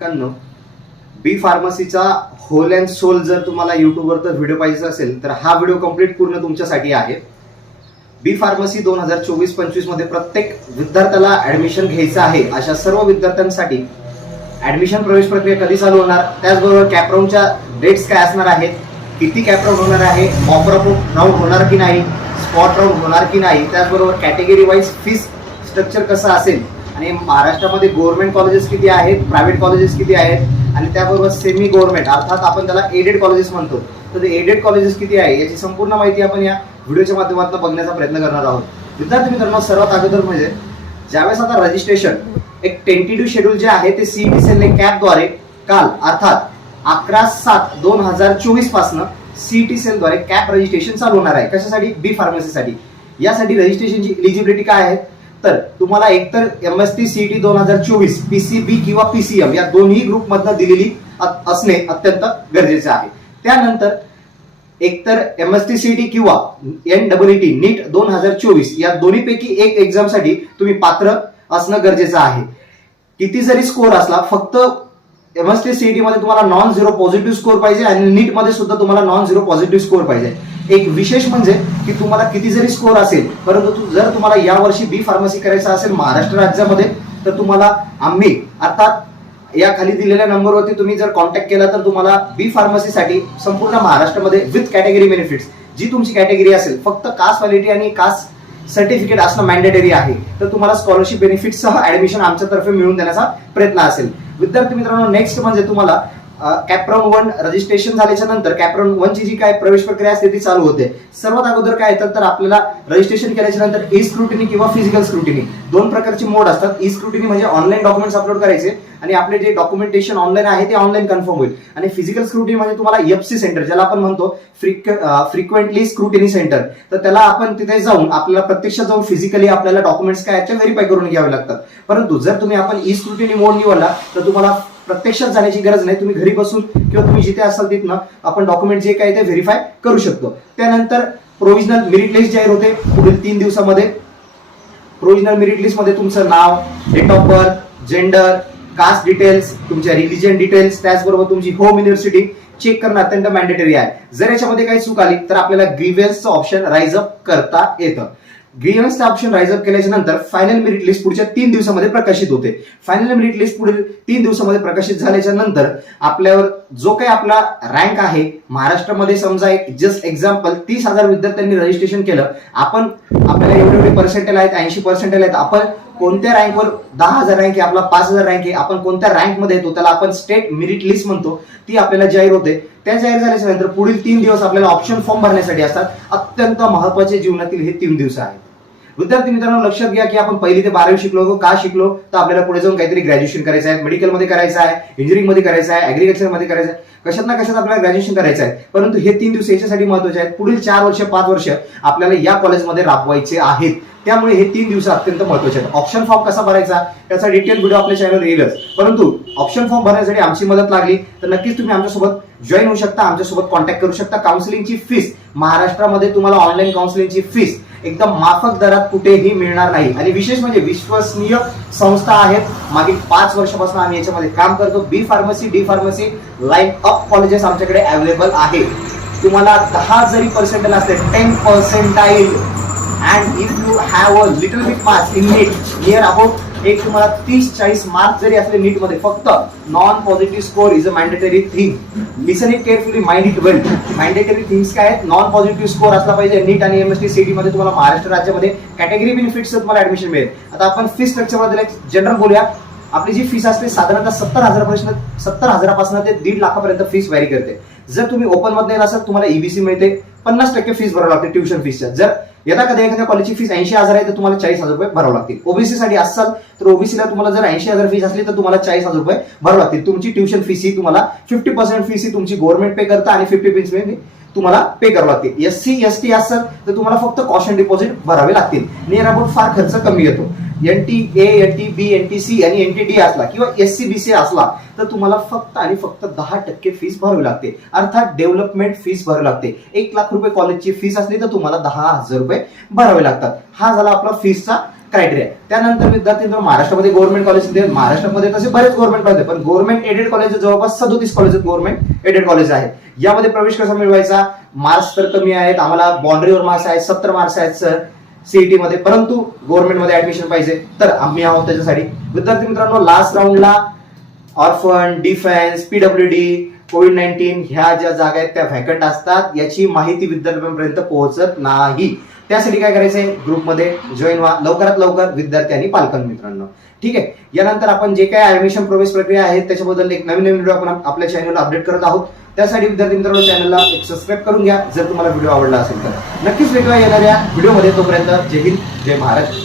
मित्रांनो बी फार्मसीचा whole and soul जर तुम्हाला युट्यूबवर तर व्हिडिओ पाहिजे असेल तर हा व्हिडिओ कंप्लीट पूर्ण तुमच्यासाठी आहे. बी फार्मसी दोन हजार चोवीस पंचवीसमध्ये प्रत्येक विद्यार्थ्याला ॲडमिशन घ्यायचं आहे अशा सर्व विद्यार्थ्यांसाठी ॲडमिशन प्रवेश प्रक्रिया कधी चालू होणार? त्याचबरोबर कॅपराऊंडच्या डेट्स काय असणार आहेत? किती कॅपराऊंड होणार आहे? मॉप राऊंड होणार की नाही? स्पॉट राऊंड होणार की नाही? त्याचबरोबर कॅटेगरी वाईज फीस स्ट्रक्चर कसं असेल? आणि महाराष्ट्रामध्ये गव्हर्नमेंट कॉलेजेस किती आहेत प्रायव्हेट कॉलेजेस किती आहेत आणि त्याबरोबर सेमी गव्हर्नमेंट अर्थात आपण त्याला एडेड कॉलेजेस म्हणतो. तर ते एडेड कॉलेजेस किती आहे याची संपूर्ण माहिती आपण या व्हिडिओच्या माध्यमातून बघण्याचा प्रयत्न करणार आहोत. विद्यार्थी मित्रांनो सर्वात अगोदर म्हणजे ज्यावेळेस आता रजिस्ट्रेशन एक टेंटेटिव्ह शेड्यूल जे आहे ते सीईटी सेलने कॅपद्वारे काल अर्थात अकरा सात दोन हजार चोवीस पासनं सीईटी सेलद्वारे कॅप रजिस्ट्रेशन चालू होणार आहे. कशासाठी? बी फार्मसीसाठी यासाठी रजिस्ट्रेशनची इलिजिबिलिटी काय आहे? तर तुम्हाला एकतर एम एस टी सीईटी दोन हजार चोवीस पीसीबी किंवा पीसीएम या दोन्ही ग्रुप मधनं दिलेली असणे अत्यंत गरजेचे आहे. त्यानंतर एकतर एम एस टी सीईटी किंवा एन डब्ल्यू टी नीट दोन हजार चोवीस या दोन्हीपैकी एक एक्झामसाठी तुम्ही पात्र असणं गरजेचं आहे. किती जरी स्कोर असला फक्त एम एस टी सीईटी मध्ये तुम्हाला नॉन झिरो पॉझिटिव्ह स्कोर पाहिजे आणि नीटमध्ये सुद्धा तुम्हाला नॉन झिरो पॉझिटिव्ह स्कोर पाहिजे. एक विशेष म्हणजे की तुम्हाला किती जरी स्कोर असेल परंतु जर तुम्हाला यावर्षी बी फार्मसी करायचं असेल महाराष्ट्र राज्यामध्ये तर तुम्हाला आम्ही आता या खाली दिलेल्या नंबरवरती तुम्ही जर कॉन्टॅक्ट केला तर तुम्हाला बी फार्मसीसाठी संपूर्ण महाराष्ट्रामध्ये विथ कॅटेगरी बेनिफिट्स जी तुमची कॅटेगरी असेल फक्त कास्ट व्हॅलिटी आणि कास्ट सर्टिफिकेट असणं मॅन्डेटरी आहे. तर तुम्हाला स्कॉलरशिप बेनिफिट सह ऍडमिशन आमच्यातर्फे मिळवून देण्याचा प्रयत्न असेल. विद्यार्थी मित्रांनो नेक्स्ट म्हणजे तुम्हाला कॅप्रॉन वन रजिस्ट्रेशन झाल्याच्यानंतर कॅप्रॉन वन ची जी काय प्रवेश प्रक्रिया असते ती चालू होते. सर्वात अगोदर काय येतात तर आपल्याला रजिस्ट्रेशन केल्याच्यानंतर ई स्क्रुटिनी किंवा फिजिकल स्क्रुटिनी दोन प्रकारचे मोड असतात. ई स्क्रुटिनी म्हणजे ऑनलाईन डॉक्युमेंट्स अपलोड करायचे आणि आपले जे डॉक्युमेंटेशन ऑनलाईन आहे ते ऑनलाईन कन्फर्म होईल. आणि फिजिकल स्क्रुटिनी म्हणजे तुम्हाला एफसी सेंटर ज्याला आपण म्हणतो फ्रिक्वेंटली स्क्रुटिनी सेंटर तर त्याला आपण तिथे जाऊन आपल्याला प्रत्यक्षात जाऊन फिजिकली आपल्याला डॉक्युमेंट्स काय आहेत व्हेरीफाय करून घ्यावे लागतात. परंतु जर तुम्ही आपण ई स्क्रुटिनी मोड निवडला तर तुम्हाला प्रत्यक्षात जाण्याची गरज नाही. तुम्ही घरी बसून किंवा तुम्ही जिथे असाल तिथनं आपण डॉक्युमेंट जे काय ते व्हेरीफाय करू शकतो. त्यानंतर प्रोव्हिजनल मेरिट लिस्ट जाहीर होते. पुढील तीन दिवसामध्ये प्रोव्हिजनल मेरिट लिस्टमध्ये तुमचं नाव date of birth gender caste details तुमच्या रिलिजन डिटेल्स त्याचबरोबर तुमची होम युनिव्हर्सिटी चेक करणं अत्यंत मॅन्डेटरी आहे. जर याच्यामध्ये काही चूक आली तर आपल्याला ग्रीव्हन्सचं ऑप्शन राईज अप करता येतं. ग्रीव्हन्सचं ऑप्शन राईज अप केल्याच्यानंतर फायनल मेरिट लिस्ट पुढच्या तीन दिवसामध्ये प्रकाशित होते. फायनल मेरिट लिस्ट पुढील तीन दिवसामध्ये प्रकाशित झाल्याच्यानंतर आपल्यावर जो काही आपला रँक आहे महाराष्ट्रामध्ये समजा एक जस्ट एक्झाम्पल तीस हजार विद्यार्थ्यांनी रजिस्ट्रेशन केलं. आपण आपल्याला एवढे एवढे पर्सेंटेज आहेत ऐंशी पर्सेंटेज आहेत आपण कोणत्या रँकवर दहा हजार रँक आहे आपला पाच हजार रँक आहे आपण कोणत्या रँकमध्ये येतो त्याला आपण स्टेट मेरिट लिस्ट म्हणतो ती आपल्याला जाहीर होते. त्या जाहीर झाल्याच्यानंतर पुढील तीन दिवस आपल्याला ऑप्शन फॉर्म भरण्यासाठी असतात. अत्यंत महत्त्वाचे जीवनातील हे तीन दिवस आहेत. विद्यार्थी मित्रांनो लक्षात घ्या की आपण पहिली ते बारावी शिकलो का शिकलो? तर आपल्याला पुढे जाऊन काहीतरी ग्रॅज्युएशन करायचं आहे. मेडिकलमध्ये करायचं आहे. इंजिनिअरिंगमध्ये करायचं आहे. ऍग्रिकल्चरमध्ये करायचं आहे. कशात ना कशात आपल्याला ग्रॅज्युएशन करायचं आहे. परंतु हे तीन दिवस याच्यासाठी महत्त्वाचे आहेत. पुढील चार वर्ष पाच वर्ष आपल्याला या कॉलेजमध्ये राबवायचे आहेत. त्यामुळे हे तीन दिवस अत्यंत महत्त्वाचे आहेत. ऑप्शन फॉर्म कसा भरायचा? त्याचा डिटेल व्हिडिओ आपल्या चॅनलवर येईलच. परंतु ऑप्शन फॉर्म भरण्यासाठी आमची मदत लागली. तर नक्कीच तुम्ही आमच्यासोबत जॉईन होऊ शकता. आमच्यासोबत कॉन्टॅक्ट करू शकता. काउन्सिलिंगची फीस महाराष्ट्रामध्ये तुम्हाला ऑनलाईन काउन्सिलिंगची फीस एकदम माफक दरात कुठेही मिळणार नाही. आणि विशेष म्हणजे विश्वसनीय संस्था आहेत. मागील पाच वर्षापासून आम्ही याच्यामध्ये काम करतो. B pharmacy D pharmacy line up colleges आमच्याकडे अवेलेबल आहे. तुम्हाला दहा जरी पर्सेंट असते ten percentile and if you have a little bit marks in NEET near about एक तुम्हाला तीस चाळीस मार्क्स जरी असले नीटमध्ये फक्त non positive score is a mandatory thing listen it carefully mind it well mandatory things काय आहेत? नॉन पॉझिटिव्ह स्कोर असला पाहिजे नीट आणि एम एस टी सीटी मध्ये तुम्हाला महाराष्ट्र राज्यामध्ये कॅटेगरी बेनिफिट्स तुम्हाला ऍडमिशन मिळेल. आता आपण फी स्ट्रक्चरमध्ये जनरल बोलूया. आपली जी फीस असते साधारणतः सत्तर हजारापासून सत्तर हजारापासून ते दीड लाखापर्यंत फीस व्हॅरी करते. जर तुम्ही ओपनमध्ये असाल तुम्हाला ईबीसी मिळते. पन्नास टक्के फीस भरावं लागते ट्युशन फीसच्या जर यदा कधी एखाद्या कॉलेजची फीस ऐंशी हजार आहे तर तुम्हाला चाळीस हजार रुपये भरावं लागतील. ओबीसी साठी असाल तर ओबीसीला तुम्हाला जर ऐंशी हजार फीस असली तर तुम्हाला चाळीस हजार रुपये भरावं लागतील. तुमची ट्युशन फीस ही तुम्हाला फिफ्टी पर्सेंट फीस ही तुमची गव्हर्नमेंट पे करता आणि फिफ्टी पर्सेंट तुम्हाला पे करावं लागते एस सी एस टी असाल तर तुम्हाला फक्त कॉशन डिपॉझिट भरावे लागतील. नियर अबाउट फार खर्च कमी येतो. N T A N T B N T C आणि एन टी डी असला किंवा एस सी बी सी असला तर तुम्हाला फक्त आणि फक्त दहा टक्के फीस भरावी लागते. अर्थात डेव्हलपमेंट फीस भरावी लागते. एक लाख रुपये कॉलेजची फीस असली तर तुम्हाला दहा हजार रुपये भरावे लागतात. हा झाला आपला फीसचा क्रायटेरिया त्यानंतर विद्यार्थी महाराष्ट्रामध्ये गव्हर्नमेंट कॉलेज महाराष्ट्रामध्ये तसे बरेच गव्हर्नमेंट कॉलेज पण गव्हर्नमेंट एडेड कॉलेज जवळपास सदोतीस कॉलेज गव्हर्नमेंट एडेड कॉलेज आहेत. यामध्ये प्रवेश कसा मिळवायचा? मार्क्स तर कमी आहेत आम्हाला बाउंड्रीवर मार्क्स आहेत सत्तर मार्क्स आहेत सर सीईटी मध्ये परंतु गव्हर्नमेंटमध्ये ऍडमिशन पाहिजे. तर आम्ही आहोत त्याच्यासाठी. विद्यार्थी मित्रांनो last राऊंडला orphan defence P W D COVID nineteen ह्या ज्या जागा आहेत त्या व्हॅकंट असतात. याची माहिती विद्यार्थ्यांपर्यंत पोहोचत नाही. त्यासाठी काय करायचंय? ग्रुपमध्ये जॉईन व्हा. लवकरात लवकर विद्यार्थी आणि पालकां मित्रांनो. ठीक आहे? यानंतर आपण जे काय ऍडमिशन प्रवेश प्रक्रिया आहे त्याच्याबद्दल एक नवीन नवीन व्हिडिओ आपण आपल्या चॅनलला अपडेट करत आहोत. त्यासाठी विद्यार्थी मित्रांनो चॅनलला एक सबस्क्राईब करून घ्या. जर तुम्हाला व्हिडिओ आवडला असेल तर. नक्कीच वेगळ्या येणाऱ्या व्हिडिओमध्ये तोपर्यंत जय हिंद जय महाराज